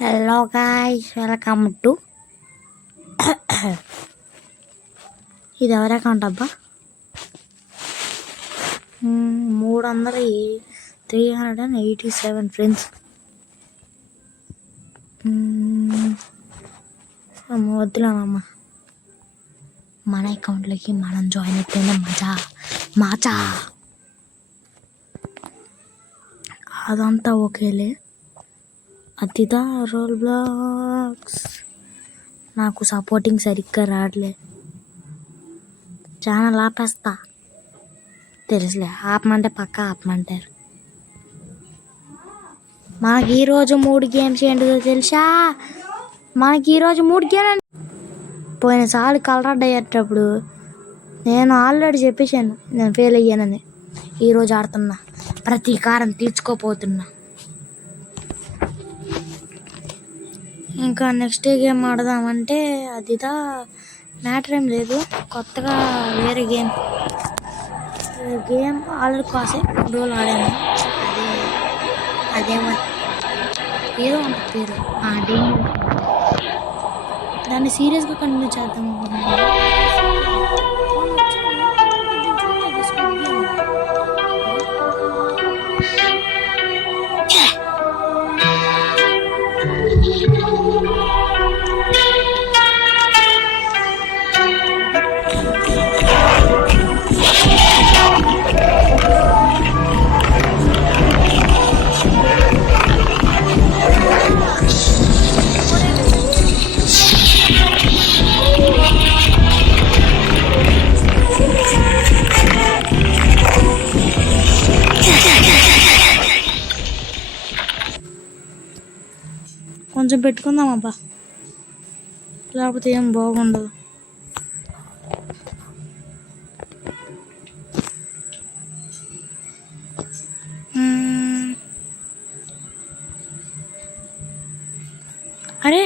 Hello guys, welcome to ఇది ఎవరి account అబ్బా? 387 ఫ్రెండ్స్. వద్దులేమమ్మా, మన అకౌంట్లోకి మనం జాయిన్ అయిపోయిన మాచా అదంతా ఓకేలే. అతిదా రోల్ బ్లాక్స్ నాకు సపోర్టింగ్ సరిగ్గా రావట్లే. ఛానల్ ఆపేస్తా, తెలుసులే. ఆపమంటే పక్కా ఆపమంటారు. మనకి ఈరోజు 3 గేమ్స్ ఏంటిదో తెలుసా? మనకి ఈరోజు 3 గేమ్. పోయినసారి కలర్ అయ్యేటప్పుడు నేను ఆల్రెడీ చెప్పేశాను నేను ఫెయిల్ అయ్యానని. ఈరోజు ఆడుతున్నా, ప్రతీకారం తీర్చుకోపోతున్నా. ఇంకా నెక్స్ట్ గేమ్ ఆడదామంటే అదిదా మ్యాటర్ ఏం లేదు. కొత్తగా వేరే గేమ్ ఆల్రెడీ కాసే 3 రోజులు ఆడాను. అదేమో ఏదో ఉంటుంది పేరు. దాన్ని సీరియస్గా కంటిన్యూ చేద్దాం అనుకుంటున్నాను. కొంచెం పెట్టుకుందాం అబ్బా, లేకపోతే ఏం బాగుండదు. అరే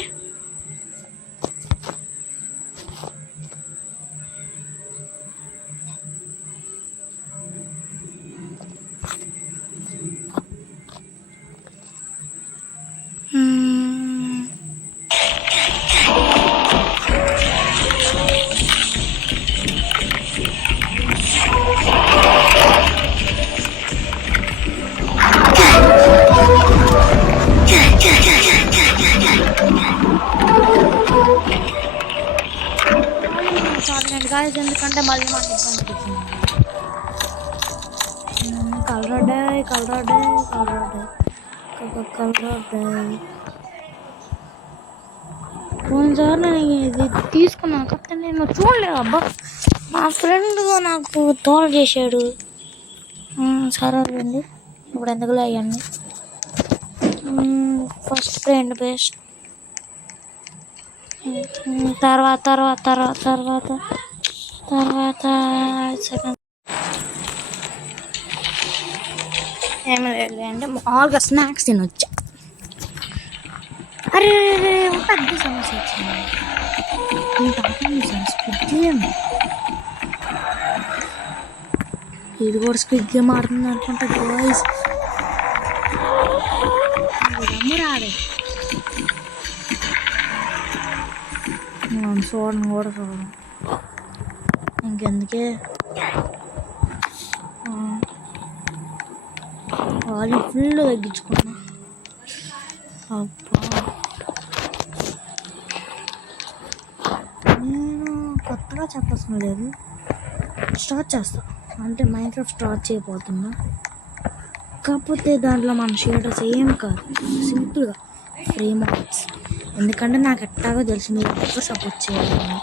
గాయస్, ఎందుకంటే మళ్ళీ మాకు ఇబ్బంది అవుతుంది. కలర్ పోయినసారి నేను ఇది తీసుకున్నాను, కాకపోతే నేను చూడలేదు అబ్బా. మా ఫ్రెండ్ నాకు తోల చేశాడు. సరే అండి, ఇప్పుడు ఎందుకులే అయ్యండి. ఫస్ట్ ఫ్రెండ్ బెస్ట్, తర్వాత సెకండ్. ఏమి లేదు అంటే మామూలుగా స్నాక్స్ తినొచ్చా. అరే ఒక పెద్ద సమస్య వచ్చింది. ఇది కూడా స్క్విడ్ గేమ్ ఆడుతుంది అనుకుంటా బాయ్స్. రాదే చూడను కూడా చూడను, ఇంకెందుకే. వాళ్ళు ఫుల్ తగ్గించుకున్నా. అబ్బా, నేను కొత్తగా చెప్పాల్సిన లేదు, స్టార్ట్ చేస్తా. అంటే మైన్క్రాఫ్ట్ స్టార్ట్ చేయబోతున్నా. కాకపోతే దాంట్లో మన షేడర్స్ ఏం కాదు, సింపుల్గా ఫ్రేమ్ ఆర్ట్స్. ఎందుకంటే నాకు ఎట్టాగో తెలుసు మీరు ఎక్కువ సపోర్ట్ చేయాలని.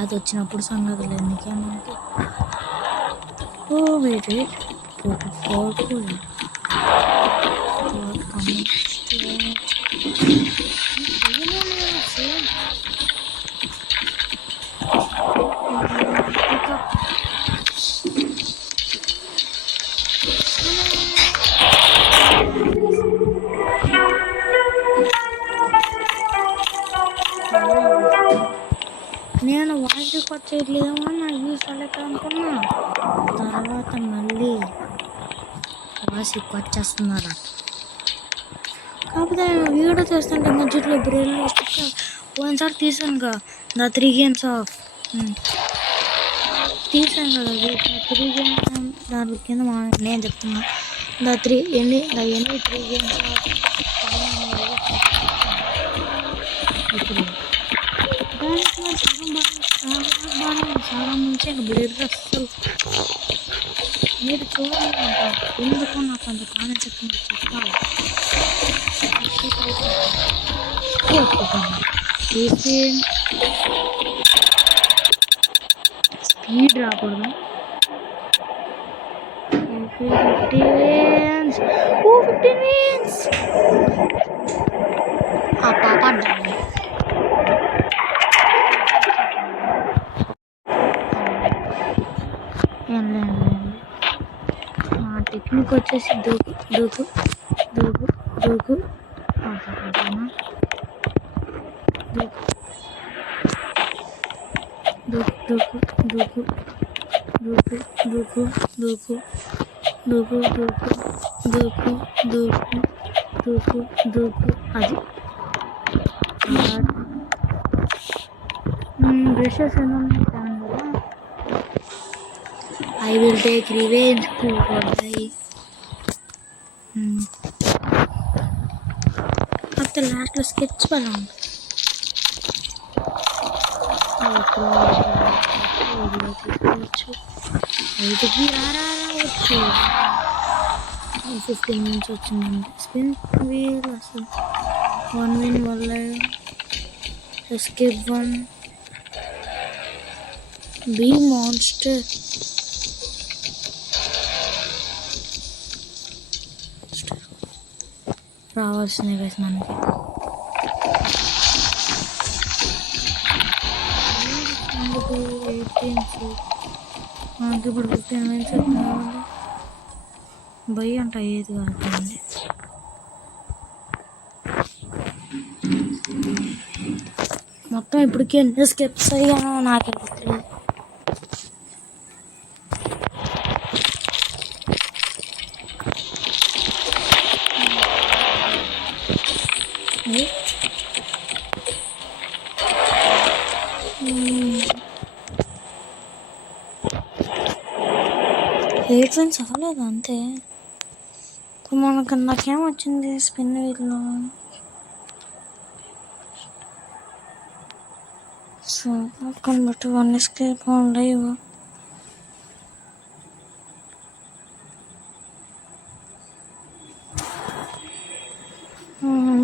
అది వచ్చినప్పుడు సంగతులు ఎందుకేమంటే వెయిట్ నేను వాయిస్ రికార్డ్ చేయట్లేదేమో అని నాకు యూస్ అవ్వలేక అనుకున్నా. తర్వాత మళ్ళీ వాయిస్ ఎక్కువ వచ్చేస్తున్నారు. కాకపోతే వీడియో చేస్తుంటే మధ్యలో బ్రెయిన్ పోయినసారి తీసానుగా ద 3 గేమ్స్ ఆఫ్ తీసాను కదా. 3 గేమ్స్ దాని కింద నేను చెప్తున్నా ద 3 3 గేమ్స్ ఆఫ్ ఇప్పుడు దానికి సగం నుంచి ఇంకా బ్లడ్గా అస్సలు మీరు చూడాలంటారు. ఎందుకు నాకు అంత కామెంట్ సెక్షన్ చెప్పాలి. స్పీడ్ రాకూడదు. 50 wins. 15 wins. ఆ పాప అడ్డాలి. టెక్నిక్ వచ్చేసి దూకు దూకు దూకు దూకు దూకు దూకు దూకు దూకు దూకు దూకు దూకు దూకు దూకు దూకు దూకు అది బ్రషెస్ ఏమన్నా I will take revenge for die. After last sketch balloon. Oh, 15 minutes వచ్చిందండి. స్పిన్ వీల్ అసలు 1 win వల్ల ఎస్కేప్ 1 బీ మాన్స్టర్ రావాల్సిందే గైస్ మనకి. మనకి ఇప్పుడు 15 minutes కావాలి. భయ అంట ఏది కాదండి. మొత్తం ఇప్పటికి ఎన్ని స్కెప్స్ అయ్యానో నాకే గుర్తులేదు. ఎయిట్ విన్స్ అవ్వలేదు అంతే. మనకు నాకేమొచ్చింది స్పిన్ వీల్లో. సో బట్టి 1 escape లైవ్.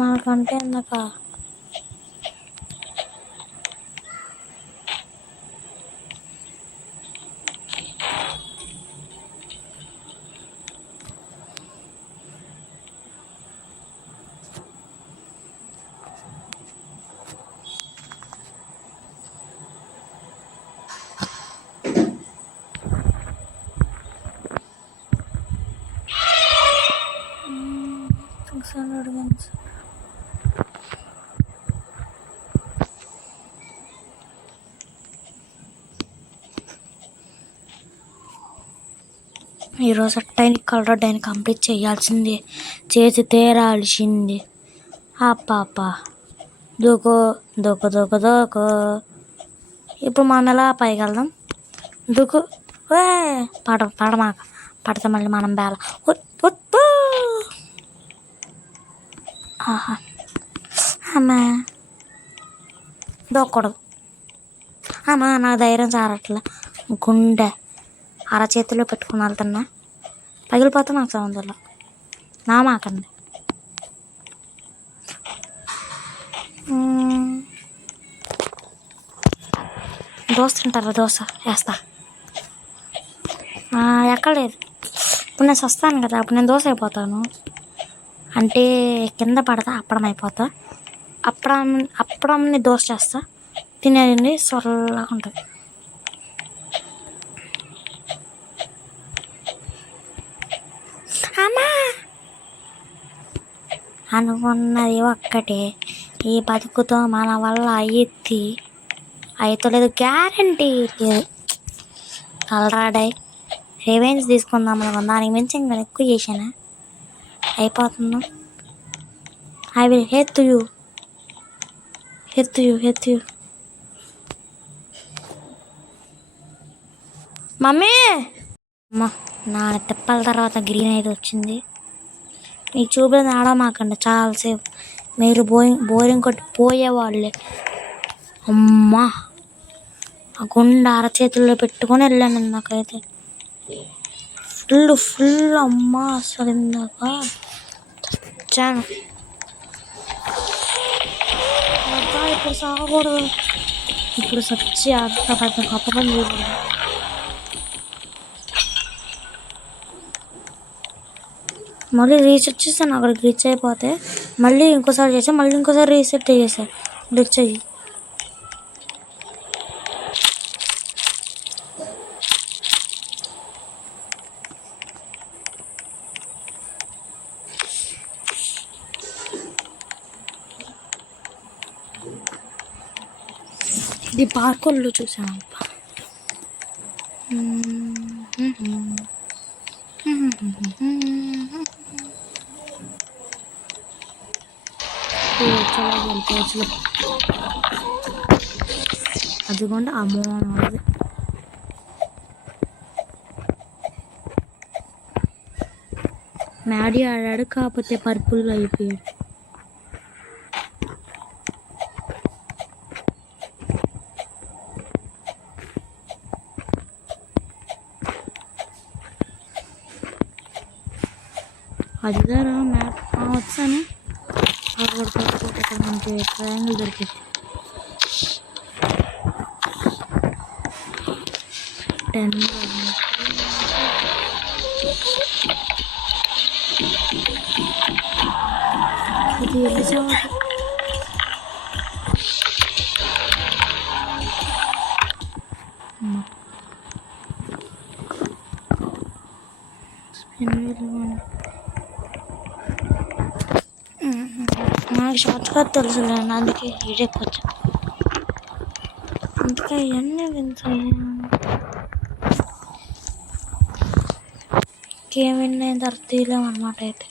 నాకంటే ఇందాక ఈరోజు టైంకి కలర్ డైన్ కంప్లీట్ చేయాల్సిందే, చేసి తీరాల్సిందే. పాప దూకు దూకు దూకు దూకు. ఇప్పుడు మనం ఎలా పైకి వెళ్దాం. దూకు పడమాక పడితే మళ్ళీ మనం బేల. అమ్మా దూకూడదు. అమ్మా నాకు ధైర్యం చారట్లే. గుండె అరచేతిలో పెట్టుకుని వెళ్తున్నా, పగిలిపోతే నాకు సౌందర్లో నా మాకండి. దోశ తింటారా? దోశ వేస్తా. ఎక్కలేదు. ఇప్పుడు నేను వస్తాను కదా, అప్పుడు నేను దోశ అయిపోతాను. అంటే కింద పడతా అప్పడం అయిపోతా. అప్పడంని దోశ చేస్తా, తినేది సొల్లగా ఉంటుంది. అమ్మా అనుకున్నది ఒక్కటే, ఈ బతుకుతో మన వల్ల ఎత్తి అయితే లేదు, గ్యారంటీ లేదు. కలరాడాయి రివెంజ్ తీసుకుందాం అనుకున్నా, దానికి మించి ఇంకా ఎక్కువ చేశానా, అయిపోతుందా. I will height you. Mummy అమ్మ, నా తిప్పల తర్వాత గ్రీన్ అయితే వచ్చింది. మీకు చూపులేదు ఆడమాకండి చాలాసేపు, మీరు బోరింగ్ కొట్టి పోయేవాళ్ళే. అమ్మా, ఆ గుండె అరచేతుల్లో పెట్టుకొని వెళ్ళాను ఇందాకైతే. ఫుల్ అమ్మ, అసలు ఇందాక చచ్చాను. ఇప్పుడు సాగకూడదు, ఇప్పుడు సచ్చి అంత పెద్ద గొప్ప పని చేయకూడదు. మళ్ళీ రీసెట్ చేశాను, అక్కడ గ్లిచ్ అయిపోతే మళ్ళీ ఇంకోసారి చేసాను, మళ్ళీ ఇంకోసారి రీసెట్ చేసాను, గ్లిచ్ అయ్యి. ఇది పార్కుల్లో చూసాను అబ్బా. అదిగోండి అమ్మో, అది మ్యాడీ ఆడాడు, కాకపోతే పర్పుల్ అయిపోయాడు. అదిగారా మ్యాప్ వచ్చాను, అక్కడ మనకి ట్రయాంగిల్ దొరికింది. ఇది వెళ్ళి నాకు షార్ట్ కట్ తెలుసు, అందుకే ఇడెక్కొచ్చా. అందుకే ఇవన్నీ వింటాయి. గేమ్ విన్ అయిన తర్వాత తీయలేమన్నమాట. అయితే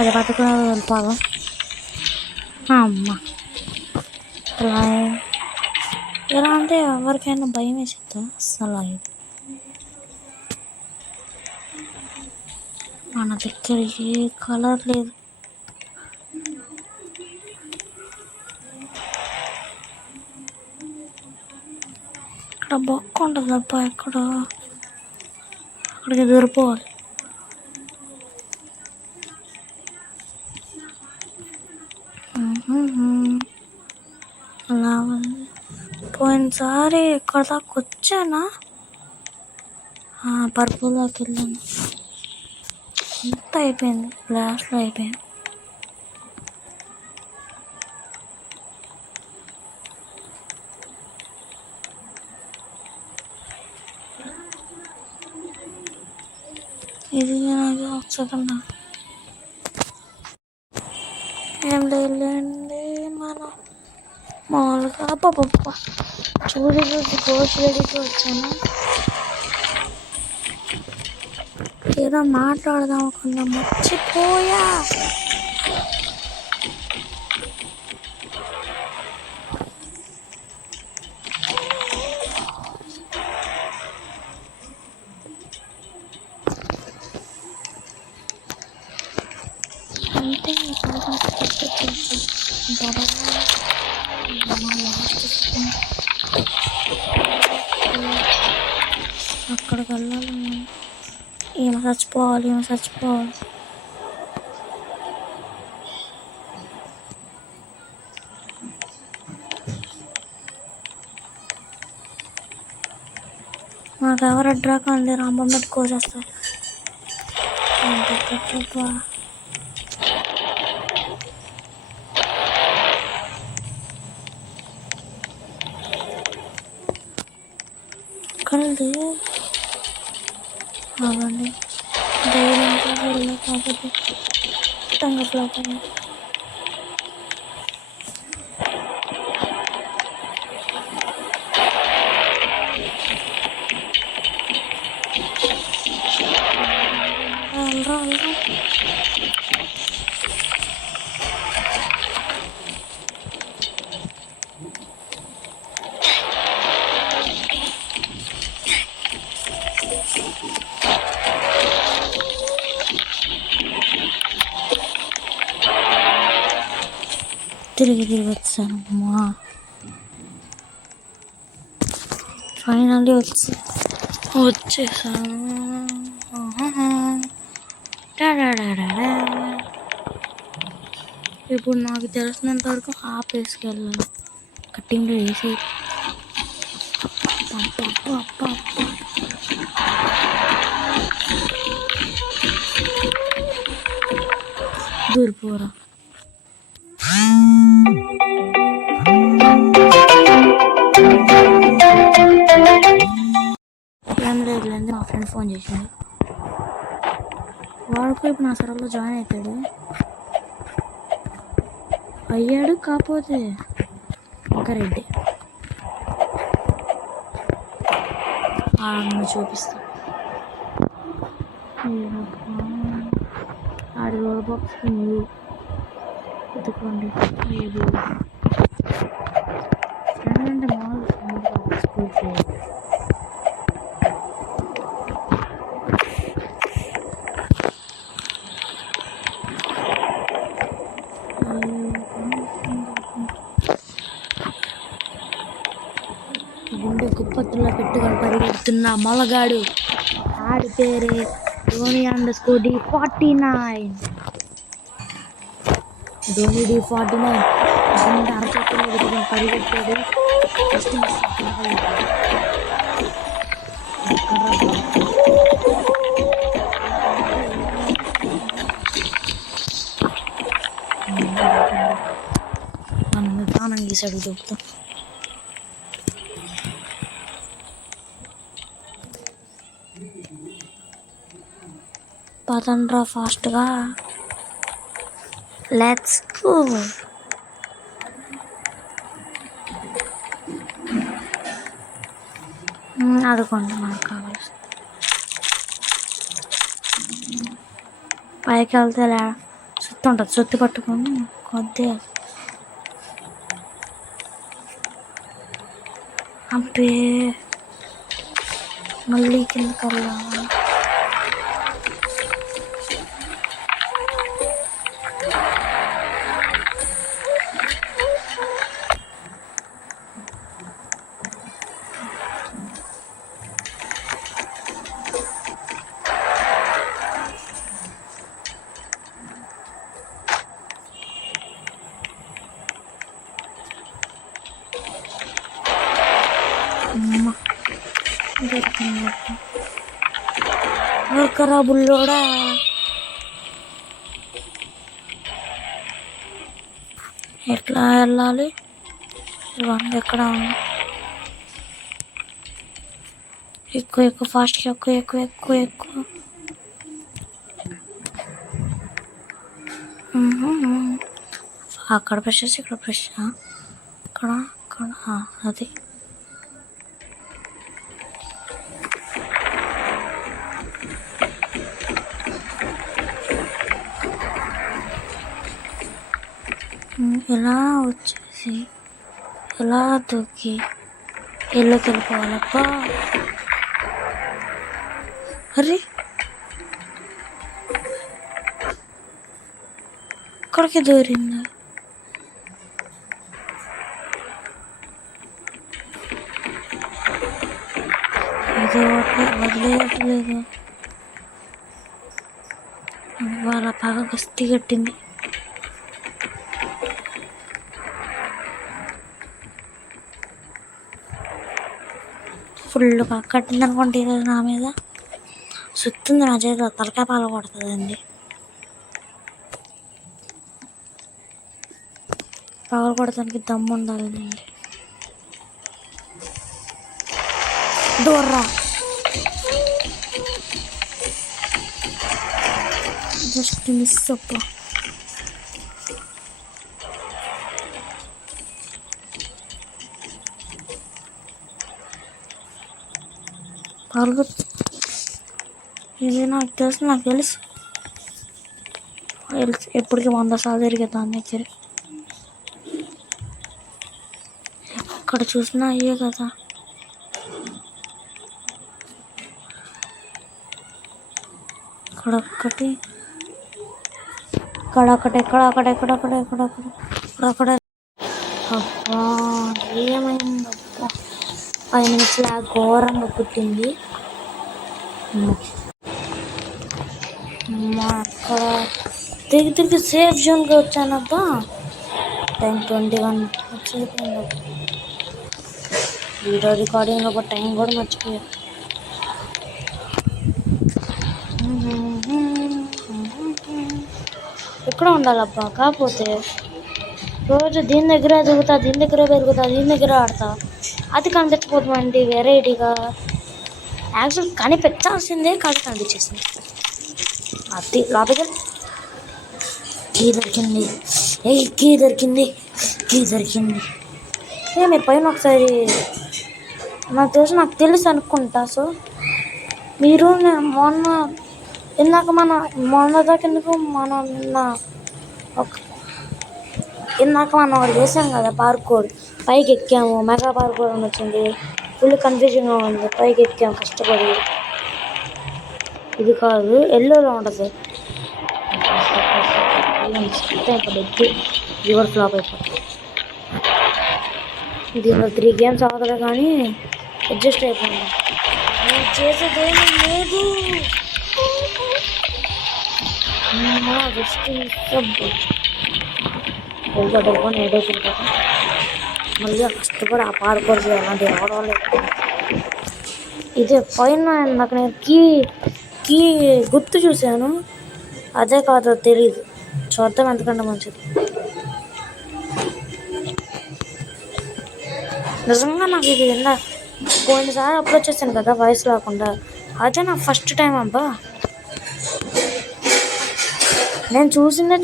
అది పట్టుకుని వెళ్ళిపోదాం. అమ్మ, ఎలా అంటే ఎవరికైనా భయం వేసిద్దా అస్సలు. ఇది మన దగ్గర ఏ కలర్ లేదు. ఇక్కడ బొక్క ఉంటుంది అబ్బా, అక్కడికి దొరికిపోవాలి. అలా పోయినసారి ఎక్కడ దాకా వచ్చానా, పర్పుల్ దాకా వెళ్ళాను, అంత అయిపోయింది, లాస్ట్లో అయిపోయింది. ఇది నాకు వచ్చకుండా ఏం లేదండి. మనం మామూలుగా పాప చూసి గోస్ట్ రెడీకి వచ్చాను. ఏదో మాట్లాడదాం అనుకున్నా, మర్చిపోయా. అంటే అక్కడికి వెళ్ళాలి, ఏమో చచ్చిపోవాలి. నాకు ఎవరు అడ్రా కానీ రాంబం పెట్టి కోసేస్తారు. కలిది అవండి ధైర్యంగా కాకపోతే టంగ ఫ్లాప్ అయింది. తిరిగి వచ్చాను అమ్మా. ఫైనల్లీ వచ్చేసాను. ఇప్పుడు నాకు తెలిసినంత వరకు ఆపేసుకు వెళ్ళాలి. కట్టింగ్లో వేసి దూరిపోరా. ఏం లేదులేండి, మా ఫ్రెండ్ ఫోన్ చేసింది. వాడుకో ఇప్పుడు నా సర్వర్లో జాయిన్ అవుతాడు అయ్యాడు. కాకపోతే ఇంకా రెడ్డి చూపిస్తా. ఆడి రోడ్ బాక్స్ న్యూ ఎత్తుకోండి. ఫ్రెండ్ అంటే మామూలు స్కూల్ ఫ్రెండ్. గుండె కుప్పత్తుల్లో పెట్టుకొని పరిగెడుతున్న మొలగాడు ఆడి పేరే Dhoni_D49. Dhoni D49 గుండె అరచేతుల్లో పెట్టుకొని పరిగెట్టాడు. మనం దానం గీసాడు దొరుకుతాం. పదండ్రా ఫాస్ట్గా, లెట్స్ గో. అదుకోండి మనకు కావాల్సి. పైకి వెళ్తే సుత్తి ఉంటుంది, సుత్తి పట్టుకొని కొద్దిగా అంపే మళ్ళీ కిందకల్లా. వర్కరా బుల్లోడా. ఎట్లా వెళ్ళాలి? ఇవన్నీ ఎక్కడ ఉంది? ఎక్కువ ఎక్కువ ఫాస్ట్గా ఎక్కువ ఎక్కువ ఎక్కువ ఎక్కువ. అక్కడ ప్రెస్ చేసి ఇక్కడ ప్రెస్ అక్కడ అక్కడ అది. ఇలా వచ్చేసి ఇలా దూకి ఇళ్ళకి వెళ్ళిపోవాలప్ప. అరే ఇక్కడికి దూరిందా? ఇది వదిలేయట్లేదు. వాళ్ళ బాగా గస్తీ కట్టింది. ఫుల్ కట్టింది అనుకోండి ఈరోజు నా మీద. సుత్తుంది నా చేతిలో, తలకాయ పాలు కొడుతుందండి. పగలు కొడతానికి దమ్ము ఉండాలండి. దూర్రా, జస్ట్ మిస్ అప్ప. పగలు ఇది నాకు తెలుసు ఎప్పటికీ 100 సార్లు తిరిగే దాని దగ్గర. ఎక్కడ చూసినా అయ్యే కదా. ఇక్కడొక్కటి, ఇక్కడొక్కటి. అబ్బా ఏమైందబ్బా, 5 నిమిషాలు ఘోరంగా పుట్టింది. అక్కడ తిరిగి సేఫ్ జోన్కి వచ్చానబ్బా. టైం 21 వచ్చింది. వీడియో రికార్డింగ్ ఒక టైం కూడా మర్చిపోయా. ఎక్కడ ఉండాలబ్బా, కాకపోతే రోజు దీని దగ్గర దిగుతా, దీని దగ్గర పెరుగుతా, దీని దగ్గర ఆడతా. అది కనిపించకపోతుందండి వెరైటీగా. యాక్చువల్ కనిపించాల్సిందే కాదు, కనిపించేసింది. అది లోపలికి కీ దొరికింది. కీ దొరికింది. మీరు పైన ఒకసారి నాకు తెలుసు అనుకుంటా. సో మీరు ఇందాక మనం ఒకటి చేసాం కదా, పార్కోడ్. పైకి ఎక్కాము, మెగా పార్కోడ్ అని వచ్చింది. ఫుల్ కన్ఫ్యూజన్గా ఉంది. పైకి ఎక్కాము కష్టపడి. ఇది కాదు, ఎల్లోలో ఉంటుంది. రివర్ ఫ్లాప్ అయిపోతుంది. దీనిలో 3 గేమ్స్ అవుతుంది కానీ అడ్జస్ట్ అయిపోయింది. నేను చేసేదేమీ లేదు. జస్ట్ వెళ్ళిపోయి ఏడైపోతుంది. మళ్ళీ కష్టపడి ఆ పార్కోర్ చేయాలంటే రావడం లేదు. ఇదే పైన నాకు నేను కీ గుర్తు చూశాను, అదే కాదో తెలీదు. చూద్దాం ఎంతకంటే మంచిది. నిజంగా నాకు ఇది పోయినసారి అప్లోడ్ చేశాను కదా వాయిస్ లేకుండా, అదే నా ఫస్ట్ టైం అబ్బా. నేను చూసిందే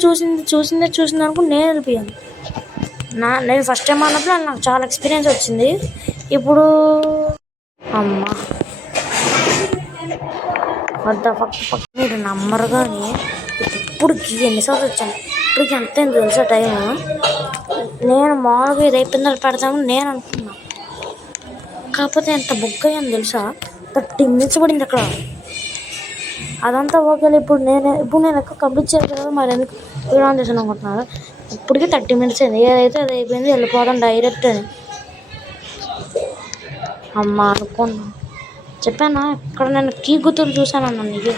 అనుకుని నేను వెళ్ళిపోయాను. నేను ఫస్ట్ టైం అన్నప్పుడు నాకు చాలా ఎక్స్పీరియన్స్ వచ్చింది. ఇప్పుడు అమ్మ మీరు నమ్మరు కానీ ఇప్పటికి ఎన్నిసార్లు వచ్చాను. ఇప్పటికి ఎంత తెలుసా టైము. నేను మామూలుగా ఇది అయిపోయిందని పెడతామని నేను అనుకున్నా, కాకపోతే ఎంత బుక్ అయ్యాను తెలుసా. 30 minutes పడింది అక్కడ. అదంతా ఓకేలే. ఇప్పుడు నేను ఎక్కువ కంప్లీట్ చేయాలి కదా, మరి ఎందుకు వీడియో ఆన్ చేసాను అనుకుంటున్నారు. ఇప్పటికీ 30 minutes అయింది. ఏదైతే అది అయిపోయింది, వెళ్ళిపోవడం డైరెక్ట్ అని. అమ్మ అనుకున్నా, చెప్పానా ఇక్కడ నేను కీ గుర్తులు చూశానన్నా నీకు.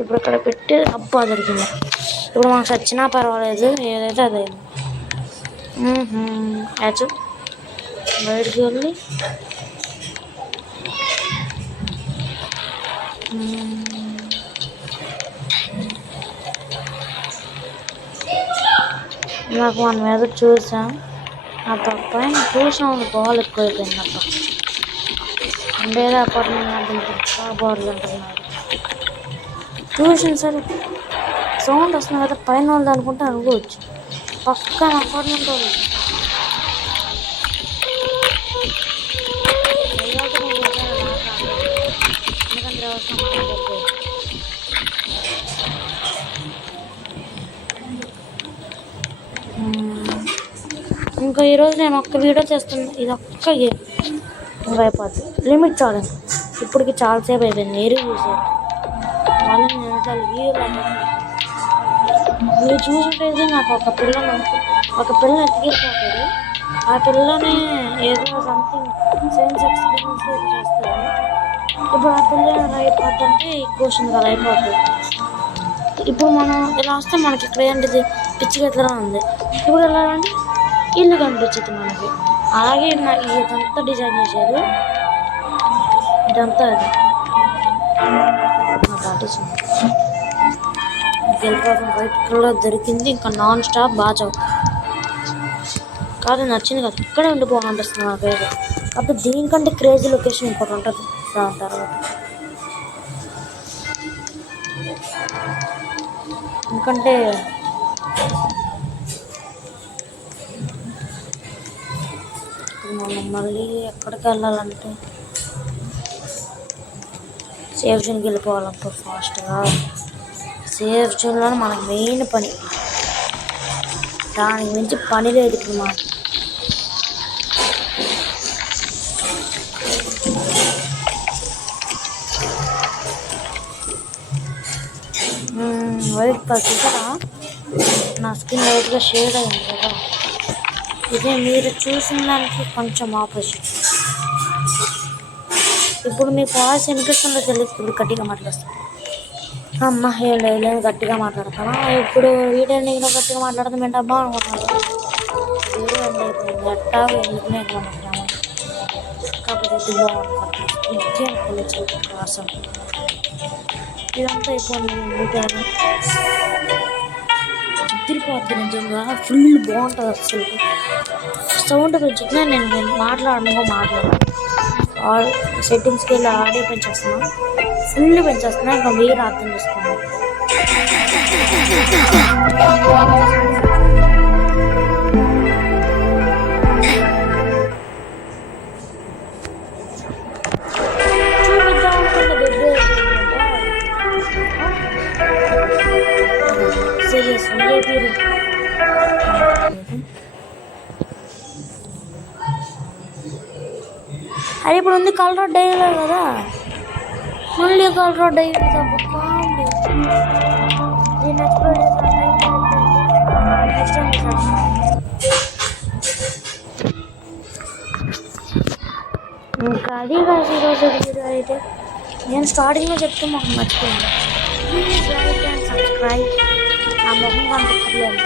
ఇప్పుడు ఇక్కడ పెట్టి అబ్బా దొరికింది. ఇప్పుడు మాకు చచ్చినా పర్వాలేదు, ఏదైతే అదే. యాక్చువల్ బయటికి వెళ్ళి నాకు మన మీద చూసాం. ఆ పైన చూసాం, బాల్ ఎక్కువైపోయింది అప్ప. ఉండేది అపార్ట్మెంట్ అంటున్నారు, బార్లు అంటున్నారు. చూసాను సరే, సౌండ్ వస్తుంది కదా పైన వాళ్ళు అనుకుంటే అనుకోవచ్చు. పక్కన అపార్ట్మెంట్ వాళ్ళు. ఇంకా ఈరోజు నేను ఒక్క వీడియో చేస్తున్నా, ఇది ఒక్క గేమ్ ఇంకా అయిపోతుంది. లిమిట్ చాలు. ఇప్పటికి చాలాసేపు అయిపోయింది. మీరు చూసారు వాళ్ళని మీరు చూసుంటేది. నాకు ఒక పిల్లని ఎత్తుకెళ్ళిపోతాడు. ఆ పిల్లని ఏదో సంథింగ్ సైన్స్ ఎక్స్పీరియన్స్ చేస్తారు. ఇప్పుడు ఆ పిల్లని అయిపోతుంటే ఈ క్వశ్చన్ కదా అయిపోతుంది. ఇప్పుడు మనం ఇలా వస్తే మనకి ఇక్కడ ఏంటిది పిచ్చిగా ఎట్లా ఉంది. ఇప్పుడు ఎలా అంటే ఇల్లు కనిపించింది మనకి. అలాగే ఇదంతా డిజైన్ చేశారు. ఇదంతా అది గెలిపోవడం వైట్ కలర్ దొరికింది. ఇంకా నాన్ స్టాప్ బాగా చదువు కాదు, నచ్చింది కదా, ఇక్కడే ఉండిపోవాలనిపిస్తుంది నా పేరు. కాకపోతే దీనికంటే క్రేజీ లొకేషన్ ఇంకోటి ఉంటుంది దాని తర్వాత. ఎందుకంటే మనం మళ్ళీ ఎక్కడికి వెళ్ళాలంటే సేఫ్ జోన్కి వెళ్ళిపోవాలనుకో ఫాస్ట్గా. సేఫ్ జోన్లో మనకు మెయిన్ పని, దానికి మించి పని లేదు ఇప్పుడు మనకి. వైట్ కలర్ చూసారా, నా స్కిన్ లైట్గా షేడ్ అయింది కదా. ఇదే మీరు చూసిన దానికి కొంచెం ఆపోజిట్. ఇప్పుడు మీకు వాయిస్ వినిపిస్తుందో తెలియదు, ఇప్పుడు గట్టిగా మాట్లాడుతాను. అమ్మ ఏం లేదు, గట్టిగా మాట్లాడతాను. ఇప్పుడు వీడియో నేను గట్టిగా మాట్లాడతాం ఏంటబ్బా అనుకుంటున్నాను. వీడియో అయిపోయింది ఎట్టా ఎందుకునే అనుకుంటున్నాను. కాకపోతే కోసం ఇదంతా అయిపోయింది. తిరిగిపోద్ది నిజంగా, ఫుల్ బాగుంటుంది అసలు. సౌండ్ పెంచుతున్నా నేను మాట్లాడాను. సెట్టింగ్స్కి వెళ్ళి ఆడియో పెంచేస్తున్నాను, ఫుల్ పెంచేస్తున్నా. ఇంకా మీరు అర్థం చేసుకోండి. చూపిద్దాం అనుకున్న దగ్గర సీరియస్ అది ఇప్పుడు ఉంది కలర్ డైలో కదా, మళ్ళీ కలర్ డై ఇంకా అది కాదు ఈరోజు వీడియో అయితే. నేను స్టార్టింగ్లో చెప్తే మాకు మర్చిపోయింది. Please like and subscribe. నా మొహం కనిపించలేదు.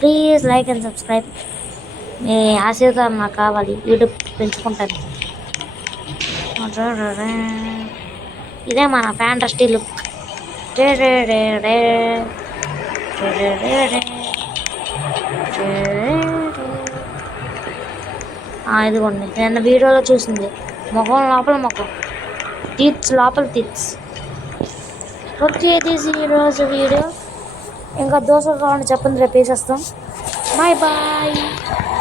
Please like and subscribe. మీ ఆశీర్వాదం నాకు కావాలి, యూట్యూబ్ పెంచుకుంటాను. ఇదే మన ఫ్యాంటస్టీ లుక్. ఇదిగోండి, నేను వీడియోలో చూసింది ముఖం లోపల ముఖం, టీత్స్ లోపల టీత్స్. ఓకే, తీసి ఈరోజు వీడియో. ఇంకా దోశ కావాలని చెప్పండి, రేపు వేసేస్తాం. Bye bye.